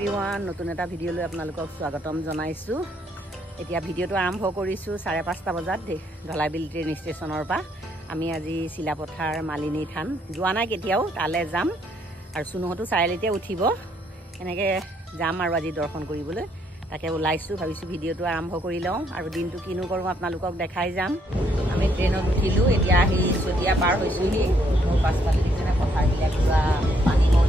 Everyone নতুন এটা ভিডিঅ'লৈ আপোনালোকক স্বাগতম জনাইছোঁ। এতিয়া ভিডিঅ'টো আৰম্ভ কৰিছোঁ 5:30 বজাত ধলাইবিল ট্ৰেইন ষ্টেচনৰ পৰা। আমি আজি চিলাপথাৰ মালিনী থান যোৱা নাই কেতিয়াও, তালৈ যাম আৰু চুনুহঁতো চাৰিআলিতে উঠিব, এনেকৈ যাম আৰু আজি দৰ্শন কৰিবলৈ। তাকে ওলাইছোঁ, ভাবিছোঁ ভিডিঅ'টো আৰম্ভ কৰি লওঁ আৰু দিনটো কিনো কৰোঁ আপোনালোকক দেখাই যাম। আমি ট্ৰেইনত উঠিলোঁ, এতিয়া আহি চতিয়া পাৰ হৈছোঁহি। মোৰ পাছফালে দেখিছেনে পথাৰবিলাক পুৰা পানী মৰি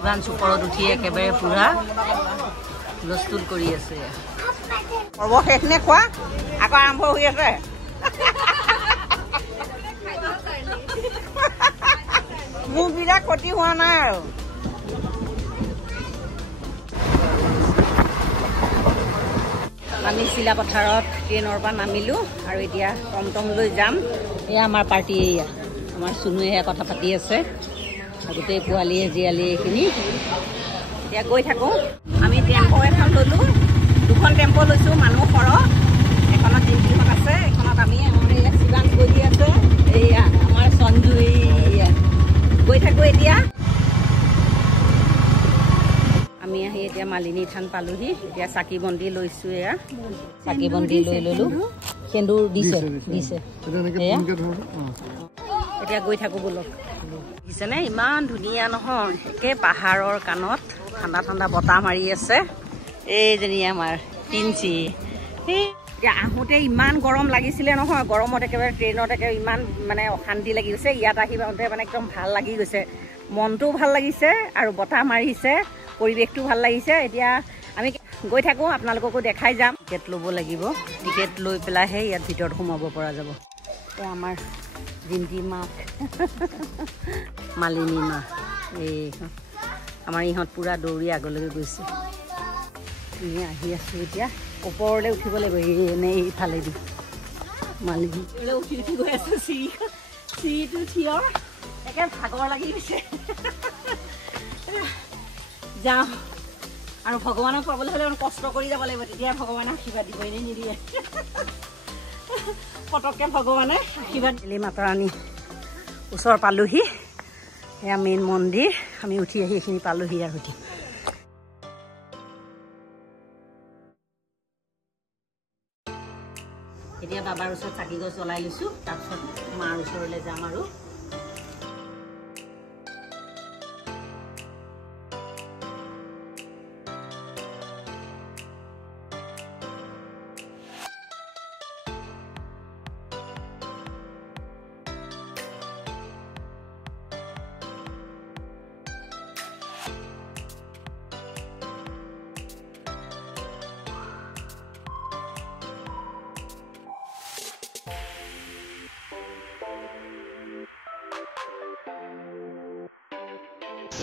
ইমান চুপৰত উঠি একেবাৰে পুৰা হুলস্থুল কৰি আছে। সৰ্বশেষ নে খোৱা আকৌ আৰম্ভ হৈ আছে। মোৰ বিৰাট ক্ষতি হোৱা নাই আৰু আমি চিলাপথাৰত ট্ৰেইনৰ পৰা নামিলোঁ আৰু এতিয়া টমটম লৈ যাম। এয়া আমাৰ পাৰ্টি, এয়া আমাৰ চুনুৱে কথা পাতি আছে, গোটেই পোৱালীয়ে জীয়ালী এইখিনি। এতিয়া গৈ থাকোঁ। আমি টেম্পো এখন ল'লোঁ, 2খন টেম্পো লৈছোঁ, মানুহ সৰহ। এখনত তিনিখন আছে, এখনত আমি আমাৰ এয়া শিৱান গৈ আছে, এয়া আমাৰ সঞ্জু, এয়া গৈ থাকোঁ। এতিয়া আমি আহি এতিয়া মালিনী থান পালোঁহি। এতিয়া চাকি বন্তি লৈছোঁ, এয়া চাকি বন্তি লৈ ল'লোঁ, সেন্দুৰ দিছে। এতিয়া গৈ থাকোঁ ব'লক। দেখিছেনে ইমান ধুনীয়া নহয়, একে পাহাৰৰ কাণত ঠাণ্ডা ঠাণ্ডা বতাহ মাৰি আছে। এইজনী আমাৰ পিঞ্চি। এতিয়া আহোঁতে ইমান গৰম লাগিছিলে নহয়, গৰমত একেবাৰে ট্ৰেইনত একেবাৰে ইমান মানে অশান্তি লাগি গৈছে। ইয়াত আহি পাওঁতে মানে একদম ভাল লাগি গৈছে, মনটোও ভাল লাগিছে আৰু বতাহ মাৰিছে, পৰিৱেশটো ভাল লাগিছে। এতিয়া আমি গৈ থাকোঁ, আপোনালোককো দেখাই যাম। টিকেট ল'ব লাগিব, টিকেট লৈ পেলাইহে ইয়াত ভিতৰত সোমাব পৰা যাব। এয়া আমাৰ জিন্তি মাক, মালিনী মা। এই আমাৰ ইহঁত পূৰা দৌৰি আগলৈকে গৈছে। আমি আহি আছোঁ, এতিয়া ওপৰলৈ উঠিব লাগিব। এনেই এইফালেদি মালিনী উঠি গৈ আছোঁ। চিৰিটো থিয়, একে ভাগৰ লাগি গৈছে। যাওঁ আৰু ভগৱানক পাবলৈ হ'লে কষ্ট কৰি যাব লাগিব, তেতিয়া ভগৱানে আশীৰ্বাদ দিব, এনেই নিদিয়ে। পটককৈ ভগৱানে আশীৰ্বাদ দিলে। মাতা ৰাণী ওচৰ পালোহি, এয়া মেইন মন্দিৰ। আমি উঠি আহি এইখিনি পালোহি আৰু এতিয়া বাবাৰ ওচৰত চাকি গছ জ্বলাই লৈছোঁ, তাৰপিছত মাৰ ওচৰলৈ যাম আৰু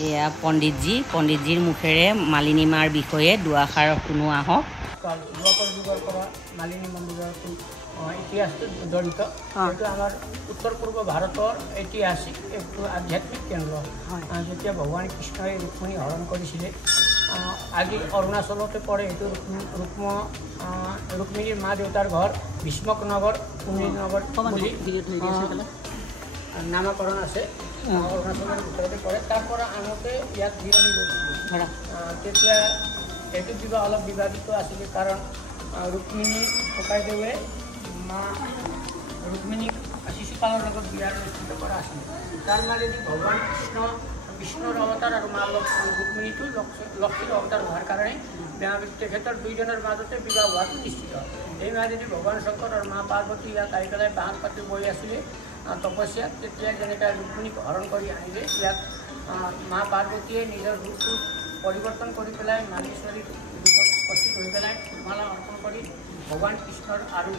এয়া পণ্ডিতজীৰ মুখেৰে মালিনী মাৰ বিষয়ে দুআষাৰ শুনো আহক। যোৱাকৰ যুগৰ পৰা মালিনী মন্দিৰৰ ইতিহাসটো জড়িত। এইটো আমাৰ উত্তৰ পূৰ্ব ভাৰতৰ ঐতিহাসিক একটো আধ্যাত্মিক কেন্দ্ৰ। যেতিয়া ভগৱান কৃষ্ণই ৰুক্মিণী হৰণ কৰিছিলে, আজি অৰুণাচলতে পৰে। এইটো ৰুক্মিণীৰ মা দেউতাৰ ঘৰ ভীষ্মক নগৰ, কুমিৰ নগৰ বুলি নামকৰণ আছে। অৰুণাচলৰ ভিতৰতে পৰে। তাৰ পৰা আনতে ইয়াত জিৰণি লৈছিলোঁ। তেতিয়া এইটো কিবা অলপ বিবাদিত আছিলে, কাৰণ ৰুক্মিণী ককাইদেৱে মা ৰুক্মিণীক শিশুপালৰ লগত বিয়াৰ অনুষ্ঠিত কৰা আছিলে। তাৰ মাজেদি ভগৱান কৃষ্ণ বিষ্ণুৰ অৱতাৰ আৰু মা ৰুক্মিণীটো লক্ষ্মীৰ অৱতাৰ হোৱাৰ কাৰণে তেখেতৰ দুইজনৰ মাজতে বিবাহ হোৱাটো নিশ্চিত। এই মাজেদি ভগৱান শংকৰ আৰু মা পাৰ্বতী ইয়াত আহি পেলাই বাঁহ পাতি বৈ আছিলে তপস্যাত। তেতিয়া যেনেকৈ ৰুক্মিণীক হৰণ কৰি আনিলে, ইয়াত মা পাৰ্বতীয়ে নিজৰ ৰূপটো পৰিৱৰ্তন কৰি পেলাই মালীশ্বৰীৰ ৰূপত উপস্থিত হৈ পেলাই ফুলমালা অৰ্পণ কৰি ভগৱান কৃষ্ণৰ আৰু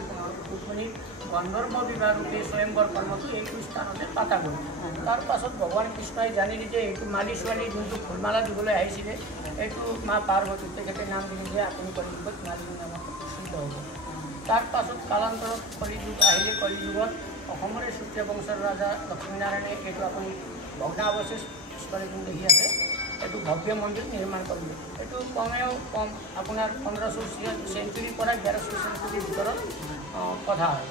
ৰুক্মিণীৰ গন্ধৰ্ব বিবাহ ৰূপে স্বয়ম্বৰ কৰ্মটো এইটো স্থানতে পাতা গ'ল। তাৰ পাছত ভগৱান কৃষ্ণই জানিলে যে এইটো মালীশ্বৰী যোনটো ফুলমালা দিবলৈ আহিছিলে, এইটো মা পাৰ্বতী। তেখেতে নাম দিলে যে আপুনি কলিযুগত মালিনী নামত প্ৰসিদ্ধ হ'ব। তাৰ পাছত কালান্তৰত কলিযুগ আহিলে কলিযুগত অসমৰে চুতীয়া বংশৰ ৰজা লক্ষ্মীনাৰায়ণে এইটো আপুনি ভগ্নাৱশেষ স্থলীত দেখি আছে এইটো ভব্য মন্দিৰ নিৰ্মাণ কৰিলে এইটো কমেও কম আপোনাৰ 1500 চেঞ্চুৰীৰ পৰা 1100 চেঞ্চুৰীৰ ভিতৰত কথা হয়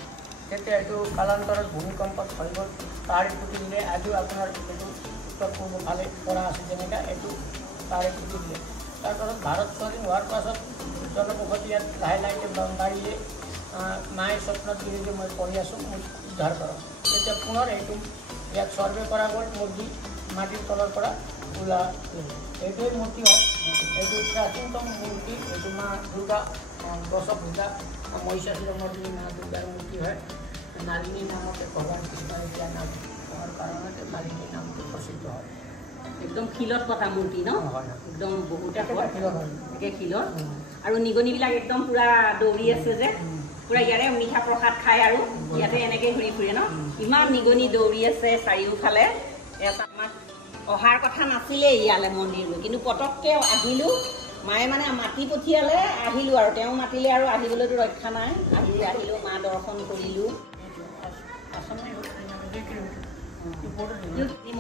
তেতিয়া এইটো কালান্তৰত ভূমিকম্পত হৈ গ'ল তাৰে পুতি দিলে আজিও আপোনাৰ এইটো উত্তৰ পূৰ্ব ফালে পৰা আছে যেনেকৈ এইটো তাৰে পুতি দিলে তাৰপাছত ভাৰত স্বাধীন হোৱাৰ পাছত জনবসতি ইয়াত লাহে লাহে বাঢ়িয়ে মায়ে স্বপ্নত দিলে যে মই পঢ়ি আছোঁ মোক উদ্ধাৰ কৰক তেতিয়া পুনৰ এইটো ইয়াত সৰ্ভে কৰা গ'ল মূৰ্তি মাটিৰ তলৰ পৰা ওলা এইটোৱে মূৰ্তি হয় এইটো প্ৰাচীনতম মূৰ্তি এইটো মা দুৰ্গা দশক ভূজা মহিষাসুৰৰ মৰ্দিনী মা দুৰ্গাৰ মূৰ্তি হয় মালিনী নামতে ভগৱান কৃষ্ণৰ এতিয়া নাম হোৱাৰ কাৰণতে মালিনী নামটো প্ৰসিদ্ধ হয় একদম শিলত কটা মূৰ্তি ন একদম বহুতে একে শিলত আৰু নিগনিবিলাক একদম পুৰা দৌৰি আছে যে পুৰা ইয়াৰে মিঠা প্ৰসাদ খায় আৰু ইয়াতে এনেকৈ ঘূৰি ফুৰে ন ইমান নিগনি দৌৰি আছে চাৰিওফালে এটা আমাক অহাৰ কথা নাছিলে ইয়ালৈ মন্দিৰলৈ কিন্তু পটককৈ আহিলোঁ মায়ে মানে মাতি পঠিয়ালে আহিলোঁ আৰু তেওঁ মাতিলে আৰু আহিবলৈতো ৰক্ষা নাই আহিলোঁ মা দৰ্শন কৰিলোঁ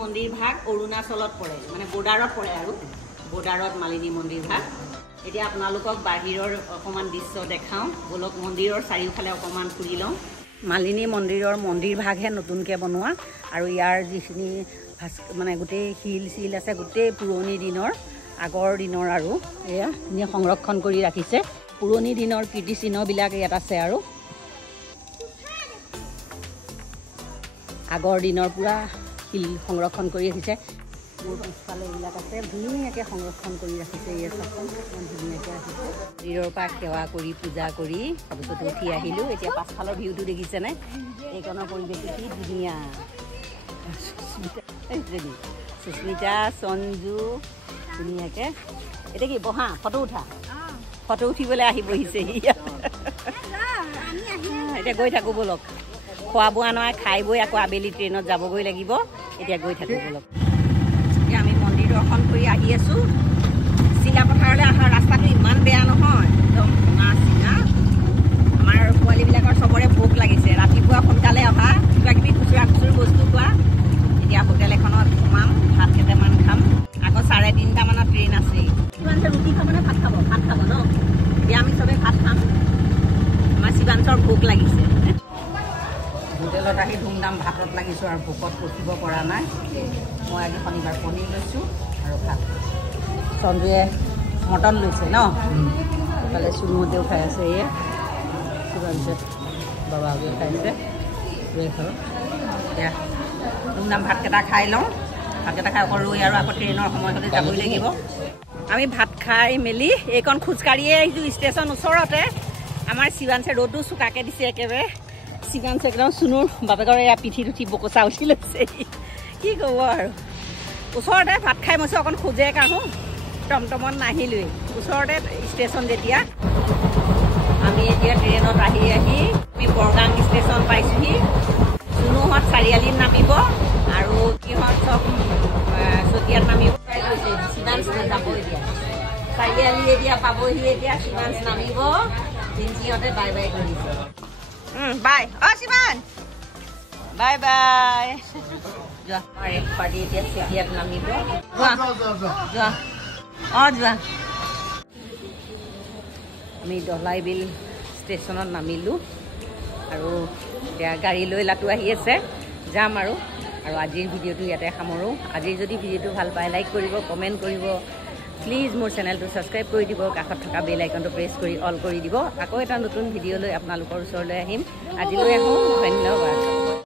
মন্দিৰ ভাগ অৰুণাচলত পৰে মানে বৰ্ডাৰত পৰে আৰু বৰ্ডাৰত মালিনী মন্দিৰ ভাগ এতিয়া আপোনালোকক বাহিৰৰ অকণমান দৃশ্য দেখাওঁ বলক মন্দিৰৰ চাৰিওফালে অকণমান ফুৰি লওঁ মালিনী মন্দিৰৰ মন্দিৰ ভাগহে নতুনকৈ বনোৱা আৰু ইয়াৰ যিখিনি মানে গোটেই শিল চিল আছে গোটেই পুৰণি দিনৰ আগৰ দিনৰ আৰু এয়া ধুনীয়া সংৰক্ষণ কৰি ৰাখিছে পুৰণি দিনৰ কীৰ্তিচিহ্নবিলাক ইয়াত আছে আৰু আগৰ দিনৰ পুৰা শিল সংৰক্ষণ কৰি ৰাখিছে মোৰ পিছফালে এইবিলাক আছে ধুনীয়াকৈ সংৰক্ষণ কৰি ৰাখিছে এই চাকখন ধুনীয়াকৈ ৰাখিছে মন্দিৰৰ পৰা সেৱা কৰি পূজা কৰি তাৰপিছত উঠি আহিলোঁ এতিয়া পাছফালৰ ভিউটো দেখিছেনে এইকণৰ পৰিৱেশটো কি ধুনীয়া সুস্মিতা সঞ্জু ধুনীয়াকৈ এতিয়া কি বহা ফটো উঠা ফটো উঠিবলৈ আহি বহিছেহি এতিয়া গৈ থাকোঁ ব'লক খোৱা বোৱা নহয় খাই বৈ আকৌ আবেলি ট্ৰেইনত যাবগৈ লাগিব এতিয়া গৈ থাকোঁ ব'লক এতিয়া আমি মন্দিৰ দৰ্শন কৰি আহি আছোঁ চিলাপথাৰলৈ অহা ৰাস্তাটো ইমান বেয়া নহয় একদম ভঙা চিঙা আমাৰ পোৱালীবিলাকৰ চবৰে ভোক লাগিছে ৰাতিপুৱা সোনকালে অহা কিবাকিবি খুচুৰা খুচুৰি বস্তু খোৱা এতিয়া হোটেল এখনত সোমাম ভাত কেইটামান খাম আকৌ 3:30 মানত ট্ৰেইন আছেই কিমান যে ৰুটি খাব নে ভাত খাব ন এতিয়া আমি চবেই ভাত খাম আমাৰ শিৱাঞ্চৰ ভোক লাগিছে হোটেলত আহি ধুমধাম ভাতত লাগিছোঁ আৰু ভোকত ৰখিব পৰা নাই মই আজি শনিবাৰ পনীৰ লৈছোঁ আৰু ভাত সঞ্জুৱে মটন লৈছে ন এইফালে চুনুহঁতেও খাই আছে এয়া শিৱাঞ্চে বাবাহঁতেও খাইছে এতিয়া ধুমধাম ভাতকেইটা খাই লওঁ ভাতকেইটা খাই অকল ৰৈ আৰু আকৌ ট্ৰেইনৰ সময় হ'লে যাবই লাগিব আমি ভাত খাই মেলি এইকণ খোজকাঢ়িয়ে আহিছোঁ ষ্টেচন ওচৰতে আমাৰ শিৱাঞ্চে ৰ'দো চোকাকৈ দিছে একেবাৰে শিৱাঞ্চে একদম চুনুৰ বাপেকৰ এয়া পিঠিত উঠি বকচা উঠি লৈছে কি ক'ব আৰু ওচৰতে ভাত খাই মইছোঁ অকণ খোজে কাঢ়োঁ টমটমত নাহিলোৱেই ওচৰতে ষ্টেচন যেতিয়া আমি এতিয়া ট্ৰেইনত আহি আমি বৰগাং ষ্টেচন পাইছোঁহি চুনুহঁত চাৰিআলিত নামিব আৰু সিহঁত চব চতিয়াত নামিব শিৱাঞ্চ যাব এতিয়া চাৰিআলি এতিয়া পাবহি এতিয়া শিৱাঞ্চ নামিব সিহঁতে বাই বাই কৰিছে বাই শিৱান বাই বাই যোৱা পাৰ্টি এতিয়া চতিয়াত নামিব যোৱা যোৱা আমি দলাইবিল ষ্টেচনত নামিলোঁ আৰু এতিয়া গাড়ী লৈ লাটু আহি আছে যাম আৰু আজিৰ ভিডিঅ'টো ইয়াতে সামৰোঁ আজি যদি ভিডিঅ'টো ভাল পায় লাইক কৰিব কমেণ্ট কৰিব প্লিজ মোৰ চেনেলটো ছাবস্ক্ৰাইব কৰি দিব কাষত থকা বেল আইকনটো প্ৰেছ কৰি অল কৰি দিব আকৌ এটা নতুন ভিডিঅ' লৈ আপোনালোকৰ ওচৰলৈ আহিম আজিলৈ আহোঁ ধন্যবাদ